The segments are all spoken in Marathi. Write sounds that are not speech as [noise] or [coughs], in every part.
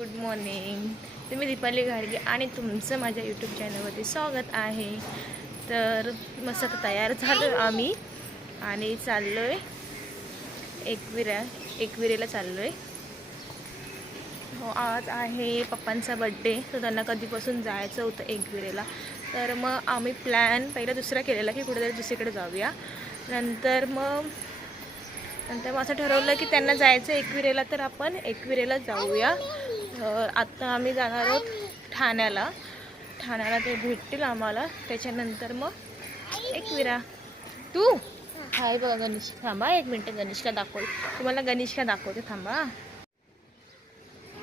Good morning. तुम्ही दीपाली घाडगे आणि तुमचं माझ्या यूट्यूब चॅनलवरती स्वागत आहे. तर मस्त तयार झालो आम्ही आणि चाललो आहे एकविरा एकविरेला चाललो आहे हो आज आहे पप्पांचा बड्डे तर त्यांना कधीपासून जायचं होतं एकविरेला. तर मग आम्ही प्लॅन पहिला दुसरा केलेला की कुठेतरी दुसरीकडे जाऊया. नंतर मग नंतर मग असं ठरवलं की त्यांना जायचं एकविरेला तर आपण एकविरेला जाऊया. तर आत्ता आम्ही जाणार आहोत ठाण्याला. ठाण्याला ते भेटतील आम्हाला. त्याच्यानंतर मग एकविरा तू? हाय बघा गणेश. थांबा एक मिनटं गणेशला दाखव तुम्हाला गणेशला दाखवते. थांबा.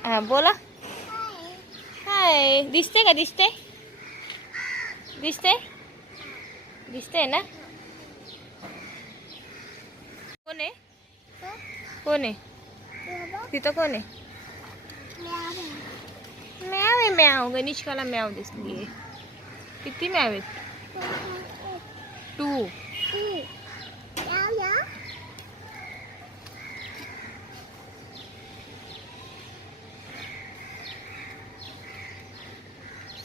हां बोला. हाय. दिसते का? दिसते दिसते दिसते ना? कोण आहे? कोण आहे? तिथं कोण आहे? मॅव आहे मॅव गणेशकाला मॅव दिसली किती मॅव आहेत टू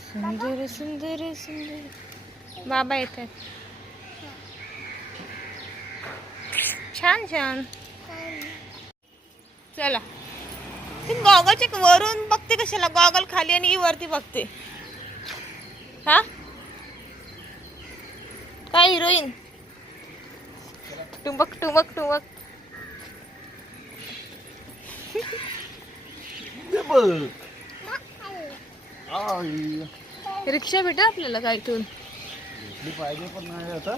सुंदर सुंदर सुंदर। बाबा येतात छान छान। चला। ती गॉगलचे वरून बघते कशाला? गॉगल खाली आणि वरती बघते. हा? काय हिरोईन? टुमक टुमक टुमक. रिक्षा भेटेल आपल्याला काय इथून? पाहिजे पण नाही आता.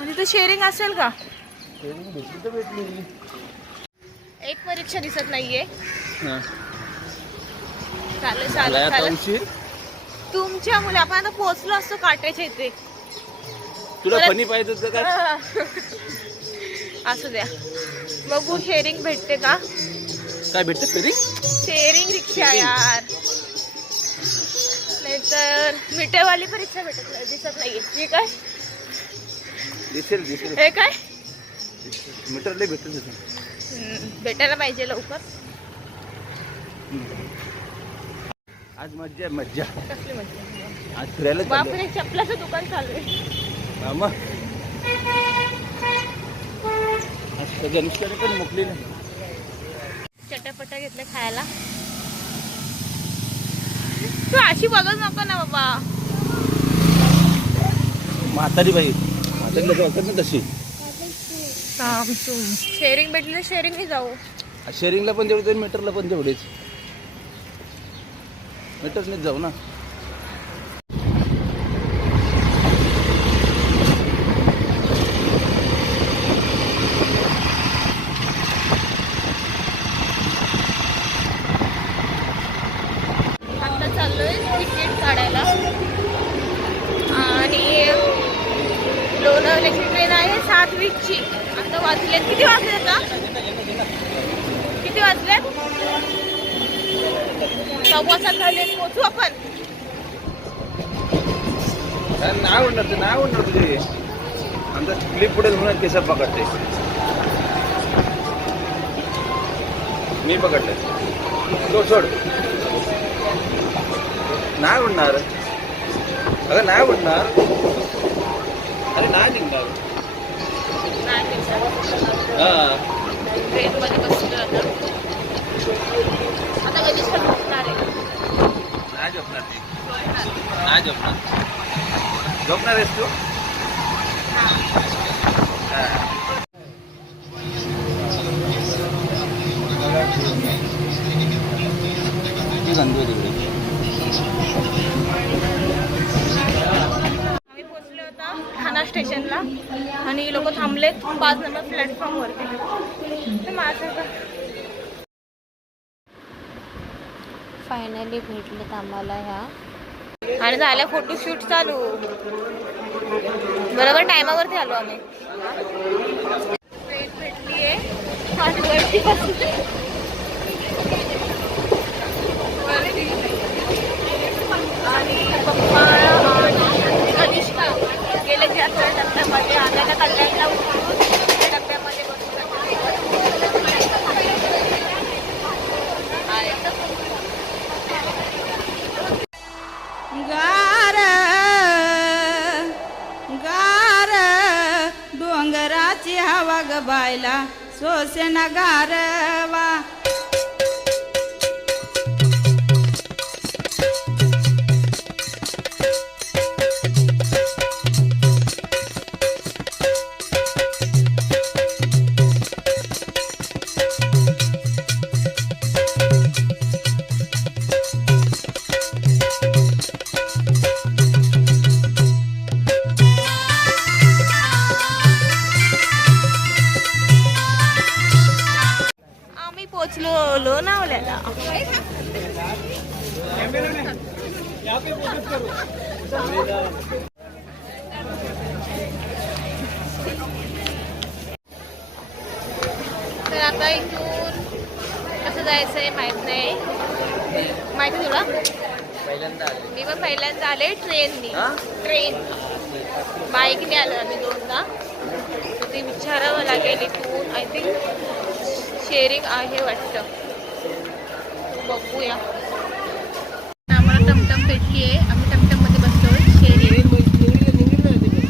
आणि तिथं शेअरिंग असेल का? ट्रेनिंग भेटली तर भेटली. एक परीक्षा दिसत नाहीये. चालेल चालेल चालेल. आपण आता पोहोचलो असतो काट्याच्या इथे. तुला परत- फनी पाहिजे होतं का? [laughs] असू द्या. बघू शेअरिंग भेटते का? काय भेटत तरी? शेअरिंग रिक्षा यार. नाहीतर मीटरवाली परीक्षा भेटत नाही दिसत नाहीये. हे काय? दिसेल दिसेल. हे काय? मीटरला भेटत हम्म, भेटायला पाहिजे लवकर. आज मज्जा आहे, मज्जा. कसली आज फिरायला चाललोय. बापरे चपलाचं दुकान चालू आहे. हा मग आज पण मोकली नाही. चटापटा घेतलं खायला. तू अशी बघत नको ना बाबा. म्हातारी बाई म्हातारी लोक असतात ना तशी. शेअरिंग भेटली तर शेअरिंगने जाऊ. शेअरिंगला पण तेवढे मीटरला पण तेवढेच मीटरनेच जाऊ ना आता चाललोय तिकीट काढायला आणि लोणावल्याची ट्रेन आहे सात वीसची. आता वाजले. किती वाजले आता? किती वाजले? सव्वा सात झाले पोचू आपण. नाही उडणार ते नाही उडणार तुझे. आमचा क्लिप पुढे म्हणून केस पकडते. मी पकडले. तो सोड. नाही उडणार अगं नाही उडणार अरे नाही निघणार. हा. आता आता गणेश पण झोपणार आहे नाही झोपणार ती नाही झोपणार झोपणार आहेस तू? हा. आम्ही पोहोचलो होता ठाणा स्टेशनला आणि लोक थांबलेत पाच नंबर प्लॅटफॉर्मवरती. माझं फायनली भेटलेत आम्हाला ह्या आणि झालं फोटोशूट चालू. बरोबर टायमावरती आलो आम्ही. ट्रेन भेटली आहे आणि पप्पा आणि कनिष्का गेले जे असतात डब्यामध्ये आणायला कल्याणला उतरून हवा ग आता इथून कसं जायचं आहे माहीत नाही. माहिती तुला पहिल्यांदा आले. मी पण पहिल्यांदा आले ट्रेननी? ट्रेन. बाईकने आलो आम्ही दोनदा. तर ते विचारावं लागेल इथून. आय थिंक शेअरिंग आहे वाटतं. बघूया. आम्हाला टमटम भेटली आहे आम्ही टमटममध्ये बसलो शेअरिंग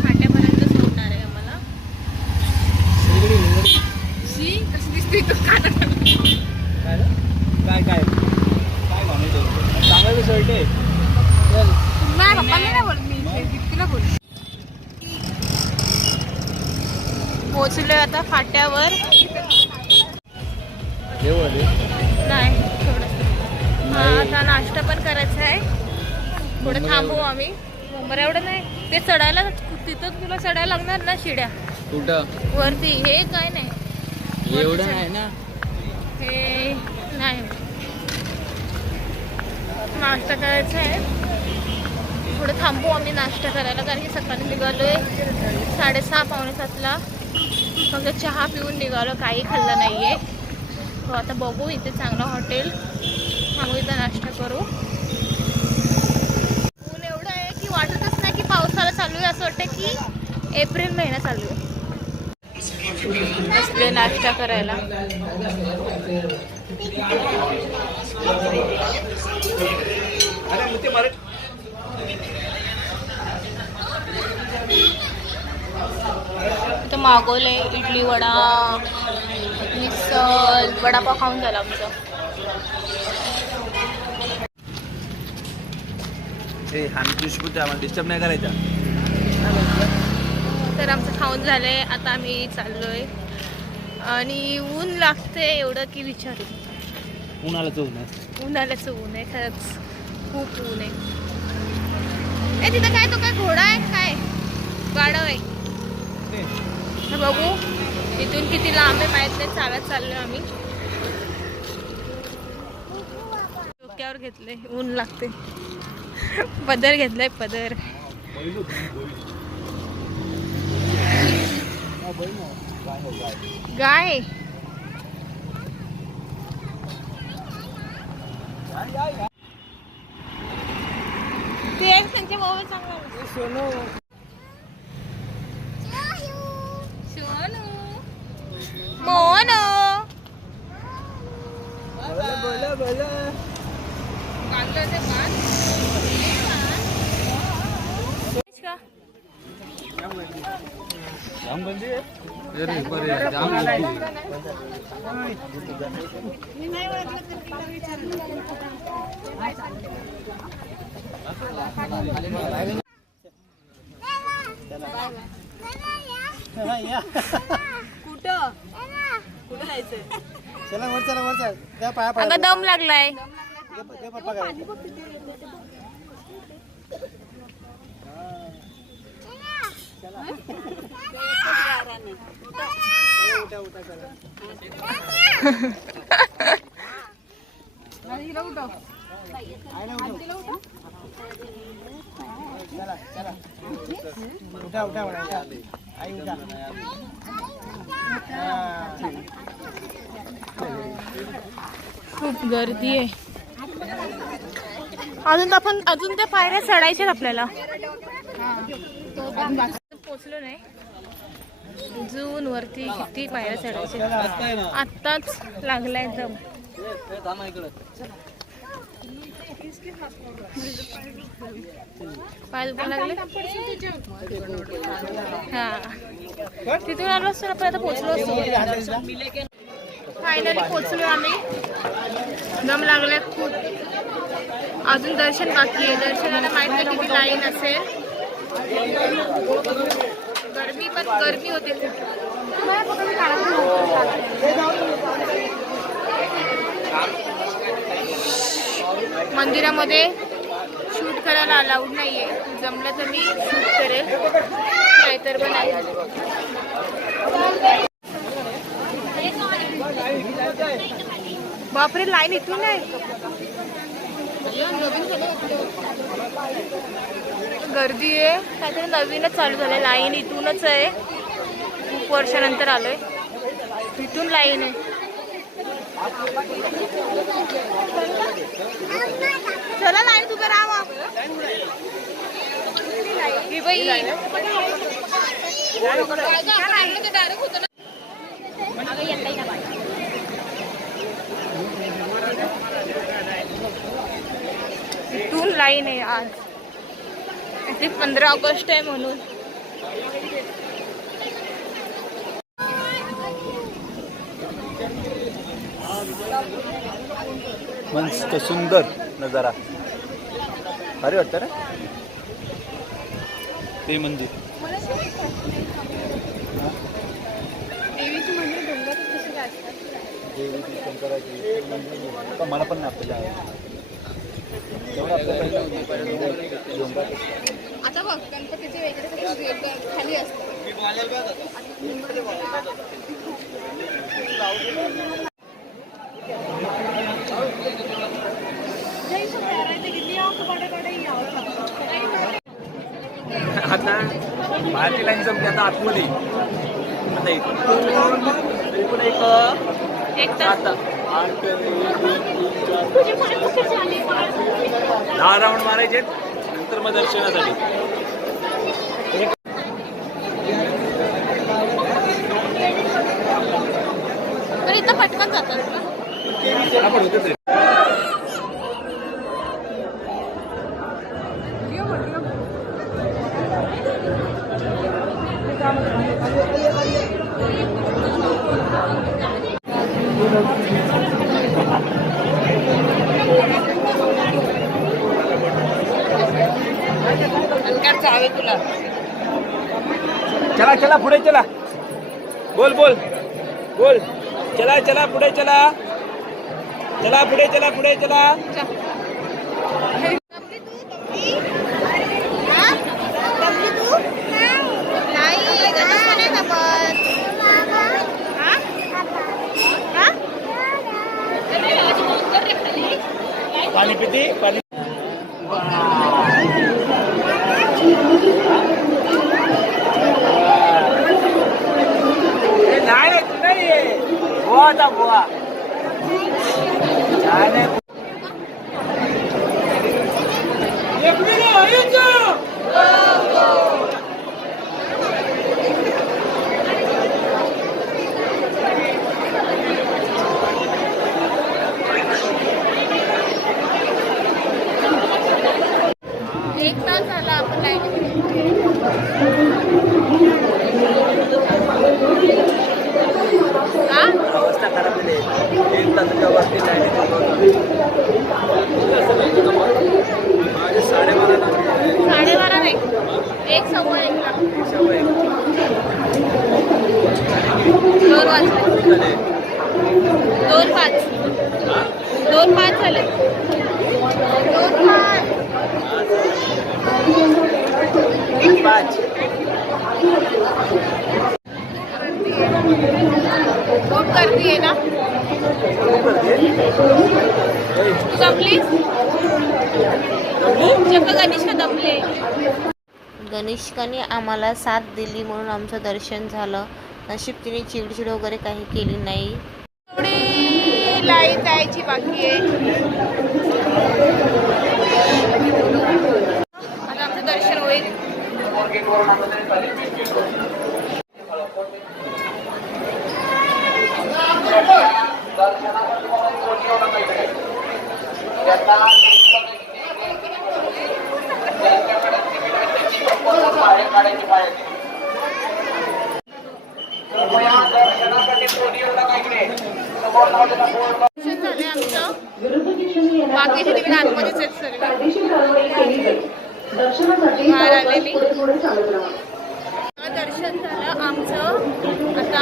फाट्यापर्यंत सोडणार आहे आम्हाला शी कशी दिसते तू काय काय काय म्हणतो चांगला शर्ट आहे नाही पप्पाला नाही बोल मी तिला बोल पोचलोय आता फाट्यावर जेवण नाही थोडं हा आता नाश्ता पण करायचा आहे. थोडं थांबू आम्ही. मुंबई एवढं नाही. ते चढायला तिथं तुला चढायला लागणार ना शिड्या? कुठं? वरती. हे काय नाही. एवढं नाही ना? हे नाही. नाश्ता करायचा आहे. थोडं थांबू आम्ही नाश्ता करायला कारण की सकाळी निघालोय साडेसहा पावणे सातला. फक्त चहा पिऊन निघालो. काही खाल्लं नाही आहे तो आता बघू इथे चांगलं हॉटेल. थांबू इथं नाश्ता करू. ऊन एवढं आहे की वाटतच नाही की पावसाळा चालू आहे असं वाटतं की एप्रिल महिना चालू आहे. बसले नाश्ता करायला. अरे मागवले इडली वडा. मिसल वडापाव खाऊन झाला आमचं. डिस्टर्ब नाही करायचा. तर आमचं खाऊन झालंय आता आम्ही चाललोय. आणि ऊन लागते एवढं की विचारू. उन्हाला चौक नाही उन्हाळ्याचं ऊन आहे खरंच. खूप ऊन आहे. तिथं काय तो काय घोडा आहे काय? गाडव आहे. बघू. इथून किती लांब आहे माहीत नाही चालत चाललो आम्ही. डोक्यावर घेतले ऊन लागते पदर घेतलाय पदर. गाय. ते त्यांच्या त्यांचे मोबाईल चांगला होता. सोनू मोनो काढलं ते कान. का? अरे बरे जाम चला वर चला वर चला त्या पाया पडा अगं दम लागलाय. ते पप्पा करायचे उठा उठा चला. आईला उठव. चला चला उठा उठा उठा आई उठा. खूप गर्दी आहे अजून तर आपण अजून त्या पायऱ्या चढायच्यात आपल्याला पोचलो नाही जून वरती किती पायऱ्या चढायच्या? आत्ताच लागलाय दम. पाय दुखायला लागले? हा. तिथून आलो असतो ना आपण आता पोचलो असतो. फायनली पोचलो आम्ही. दम लागले खूप. अजून दर्शन बाकी आहे. दर्शनाला माहीत नाही किती लाईन असेल. गरमी पण गरमी होते. मंदिरामध्ये शूट करायला अलाउड नाहीये. जमलं तर मी शूट करेल. नाहीतर पण नाही बापरे लाईन इथून आहे गर्दी आहे. काहीतरी नवीनच चालू झालंय. लाईन इथूनच आहे. खूप वर्षानंतर आलोय. इथून लाईन आहे. चला लाईन तुझं राहा ही बाई. इथून लाईन आहे आज. ते पंधरा ऑगस्ट आहे म्हणून. मस्त सुंदर नजारा. भारी वाटतं ना ते मंदिर. मला पण नाही आपल्याला आता बघ गणपतीचे वगैरे खाली असतात आता बाहेरची लाईन संपली आता आतमध्ये. आता इथून एक एक तास आता दहा राऊंड मारायचे दर्शनासाठी इथं पटकन जातात चावे तुला. चला चला पुढे चला. बोल बोल. बोल. चला चला पुढे चला. चला पुढे चला पुढे चला पाणी पिती पाणी ए, नाही तू नाही आहे. बुवा होता बुवा नाही, नाही. एकमेव आयुष्य. एक तास झाला आपण लाईन का अवस्था खराब झाली आहे. एक तासाच्या वरती लाईनीत उभं होतो. माझे साडेबारा लागले. साडेबारा नाही एक सव्वा एकला सवय. दोन वाजले झाले. दोन पाच दोन पाच झाले दोन पाच पाच खूप गर्दी आहे ना? गणेश दमले गणेशकाने आम्हाला साथ दिली म्हणून आमचं दर्शन झालं. नशीब तिने चिडचिड वगैरे काही केली नाही. लाईन जायची बाकी आहे. आता आमचं दर्शन होईल. समोर गेटवरून तरी चालेल मेन गेटवरून बाकीचे तिकीट आतमध्येच बाहेर आलेली दर्शन झालं आमचं. आता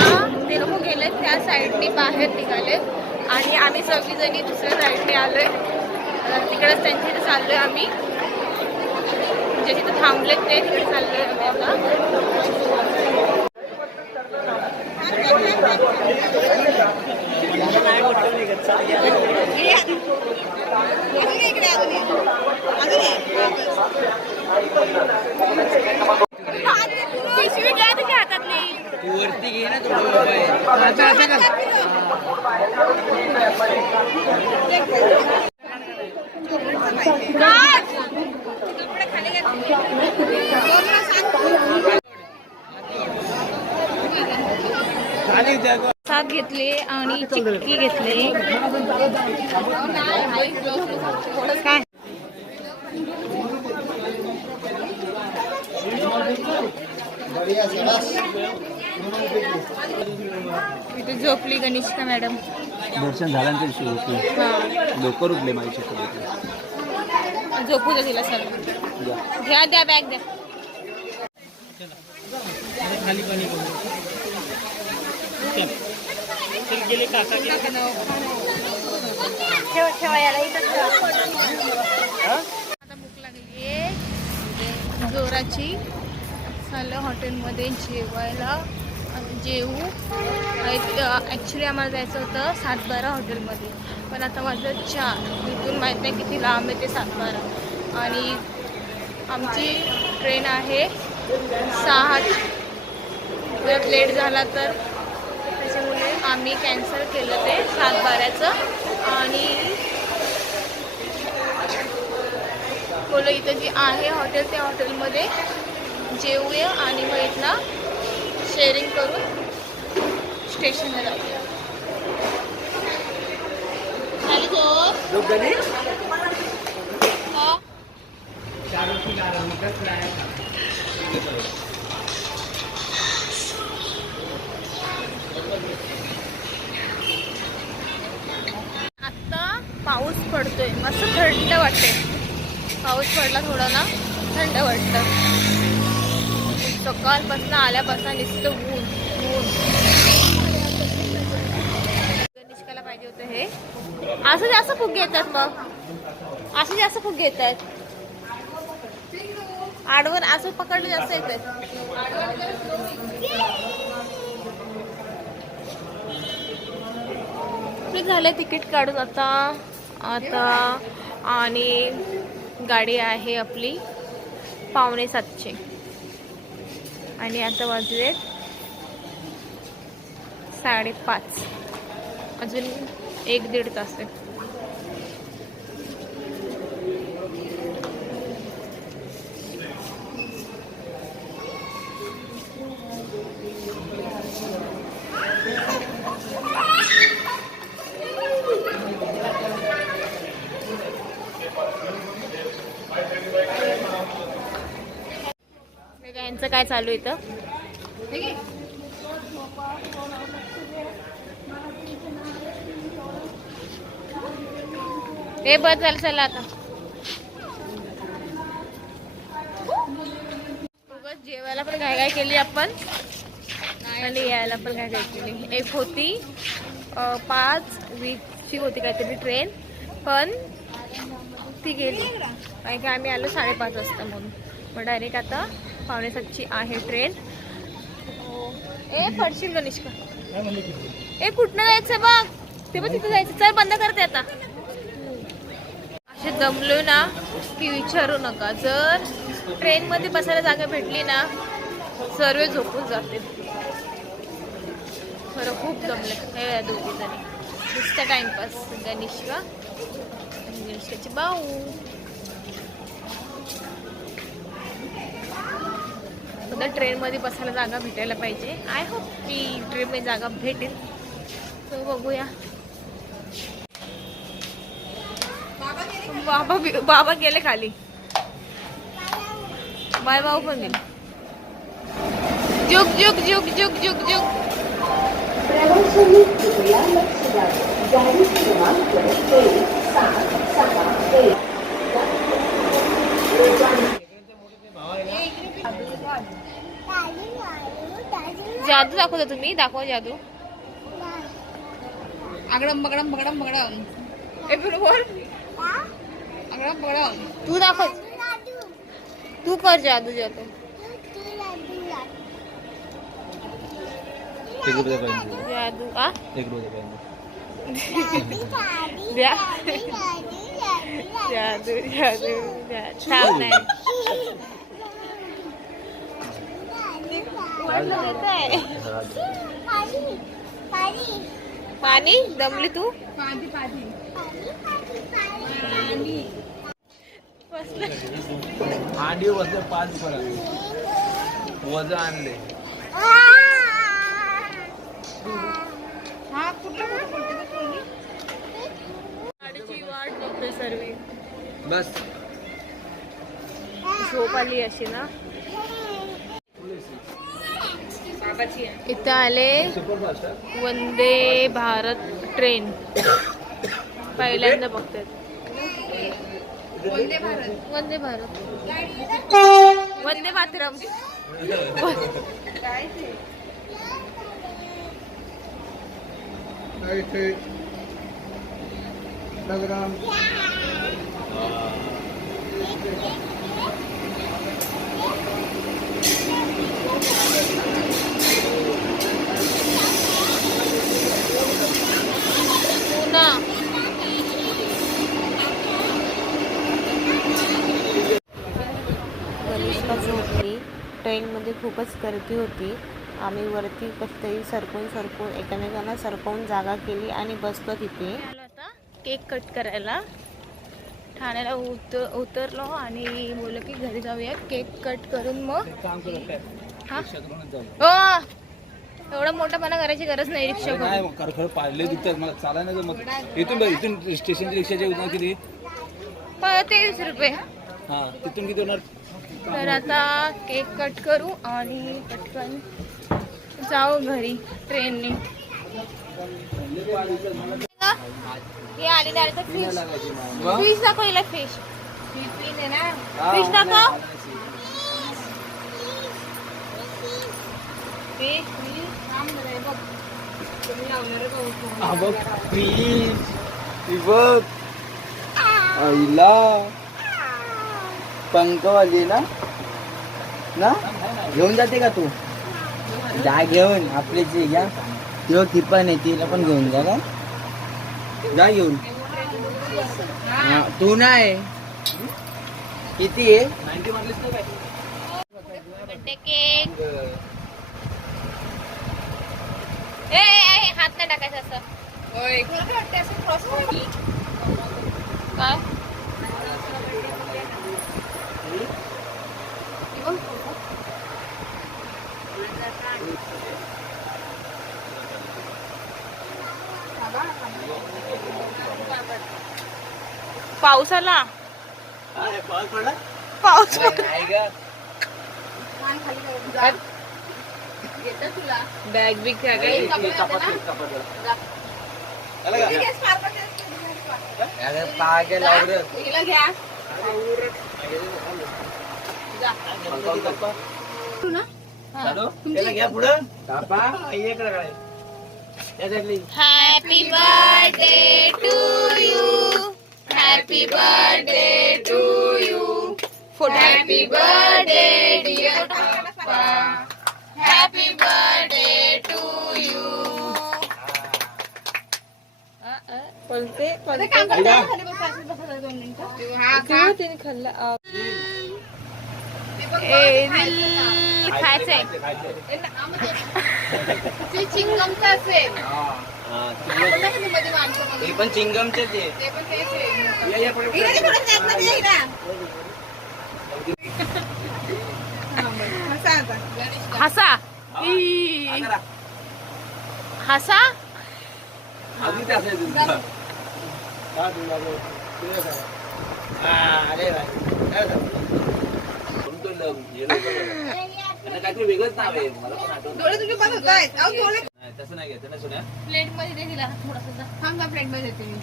ते लोक गेले त्या साईडने बाहेर निघाले आणि आम्ही सगळीजणी दुसऱ्या साईडने आलोय. आता तिकडेच त्यांच्या इथे चाललोय आम्ही. म्हणजे तिथे थांबलेत ते तिकडे चाललोय आम्ही आता. घ्या साग घेतले आणि चिक्की घेतले. काय? इथे झोपली गणिष्का मॅडम. दर्शन झाल्यानंतर सुरू होती हा. लोक रुपले माझी झोपू दे तिला सर घ्या द्या बॅग द्या. ठेवा ठेवा याला. आता भूक लागली जोराची. चाललं हॉटेलमध्ये जेवायला. जेवू. ॲक्च्युली uh, आम्हाला जायचं होतं सातबारा हॉटेलमध्ये. पण आता माझं चार. इथून माहीत नाही किती लांब आहे ते सातबारा. आणि आमची ट्रेन आहे सहा. जर लेट झाला तर. त्याच्यामुळे आम्ही कॅन्सल केलं ते सातबाऱ्याचं. आणि बोलं इथं जी आहे हॉटेल त्या हॉटेलमध्ये जेवूया आणि मग इथनं शेअरिंग करून स्टेशनला जाऊया. हा. आत्ता पाऊस पडतोय. मस्त थंड वाटते पाऊस पडला थोडा ना थंड वाटतं. सकाळपासून आल्यापासून नुसतं ऊन ऊन. गणेशकाला पाहिजे होतं हे. असं जास्त फुग येतात मग. असं जास्त फुग येत आहेत आडवण असं पकडलं जास्त येत आपलं झालं तिकीट काढून आता. आता आणि गाडी आहे आपली पावणे सातशे आणि आता वाजले साडेपाच. अजून एक दीड तास आहे. काय चालू इथं? हे बस झालं चला आता. उगाच जेवायला पण काय काय केली आपण. आणि यायला पण काय काय केली. एक होती पाच वीसची होती काहीतरी ट्रेन पण ती गेली. कारण की आम्ही आलो साडेपाच वाजता म्हणून. मग डायरेक्ट आता पावणे सातची आहे ट्रेन. ए पडशील गणेशका ए कुठनं जायचं बघ ते बघ तिथं जायचं. चल बंद करते आता. असे दमलो ना की विचारू नका. जर ट्रेनमध्ये बसायला जागा भेटली ना सर्व झोपून जाते खरं खूप जमले. हे या दोघी जणी नुसतं टाइमपास गणेशका आणि गणेशकाची बाऊ तर ट्रेनमध्ये बसायला जागा भेटायला पाहिजे. आय होप की ट्रेनमध्ये जागा भेटेल. तो बघूया. बाबा बाबा गेले खाली. बाय भाऊ पण गेले. जुग जुग जुग जुग जुग जुग प्रवाशांनी कृपया लक्ष द्यावे गाडी क्रमांक सात सात जादू दाखवता तुम्ही? दाखवा जादू. आगडम बगडम बगडम बगडम. ए बरोबर आगडम बगडम. तू दाखव. तू कर जादू जादू. एक रुपये जादू आ? एक रुपये द्या. [laughs] जादू जादू. जादू. थांब नाही. पाणी दमली तू? पाणी वजन पाच रुपये वजन आणले. हा कुठं वाट सर्व. बस. झोप आली अशी ना? इथं आले वंदे भारत ट्रेन. पहिल्यांदा बघतात वंदे भारत. वंदे भारत. वंदे मातरम. गणेशकाची होती ट्रेनमध्ये खूपच गर्दी होती. आम्ही वरती कधीतरी सरकून सरकून एकमेकांना सरकवून जागा केली आणि बसलो तिथे. केक कट करायला. ठाण्याला उतर उतरलो आणि बोललो की घरी जाऊया. केक कट करून मग हा? हो. एवढा मोठापणा करायची गरज नाही रिक्षा नाही मग पाडले दुखतात. मला चालाय नाही मग इथून बघ इथून स्टेशनची रिक्षाचे उतरणार किती? तेवीस रुपये. हा तिथून किती होणार? तर आता केक कट करू आणि पटकन जाऊ घरी ट्रेनने. हे आली डायरेक्ट फिश फिश दाखव हिला फिश फिश दाखव. फिश हा बघ ती बघ आईला पंखवाली ना ना घेऊन जाते का तू जा घेऊन आपली जी घ्या ती ती पण आहे तिला पण घेऊन जा का जा घेऊन तू नाही किती आहे बर्थडे केक ए, हात नाही टाकायचा असं. काय पाऊस आला पाऊस बॅग बिग काय? लावलं हिला घ्या काय त्याच्यातली happy birthday to you happy birthday to you happy birthday dear जरा दोन मिनिटं. हा खा. तिने खाल्लं. खायचंय चिंगमचं. हे पण चिंगमचेच आहे. ते पण तेच लवकर झालं. त्याला काहीतरी वेगळंच नाव आहे. मला पण आठवत डोळे तुझे बंद होत आहेत. अहो, डोळे नाही नाही तसं नाही घ्यायचं ना सोन्या. प्लेटमध्ये दे तिला थोडासा थांब का प्लेटमध्ये देते मी.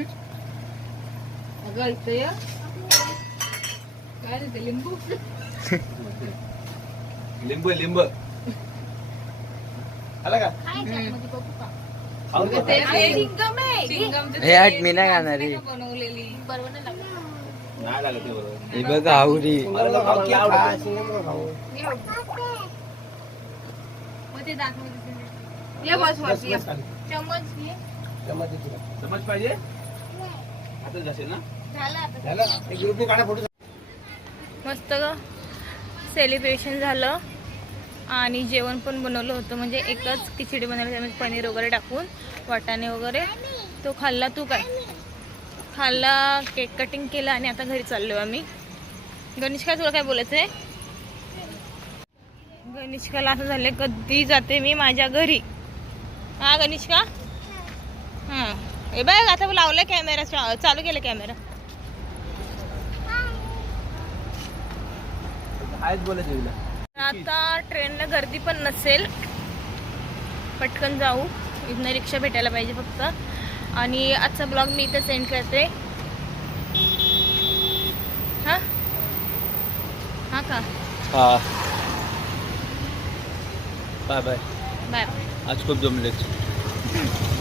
[coughs] अगं इथं ये. काय देते लिंबू? [laughs] लिंब लिंब. आला का? हे मी नाही खाणार रे बनवलेली. बरोबर नाही लागत. नाही लागत ते बरोबर. हे बघ आवडी. मला तर खाऊ खा, आवडतं. शिंगम खाऊ. मग ते दात मध्ये दे. ये बस ये. चम्मच घे. समज पाहिजे? ना? झालं आता. झालं? एक ग्रुपने काढा फोटो. मस्त सेलिब्रेशन झालं. आणि जेवण पण बनवलं होतं. म्हणजे एकच खिचडी बनवली त्यामध्ये पनीर वगैरे टाकून वाटाणे वगैरे. तो खाल्ला तू काय? खाल्ला केक कटिंग केलं आणि आता घरी चाललो आम्ही. गणेश काय तुला काय बोलायचं आहे गणेशकाला असं झालं कधी जाते मी माझ्या घरी. हा गणिष्का हां. हे बघ आता लावलं कॅमेरा चालू केलं कॅमेरा बोलायचं आता ट्रेनला गर्दी पण नसेल. पटकन जाऊ. इथनं रिक्षा भेटायला पाहिजे फक्त. आणि आजचा ब्लॉग मी इथं सेंड करते. हा? हा का? हा. Bye bye. बाय आज खूप जमलेच [laughs]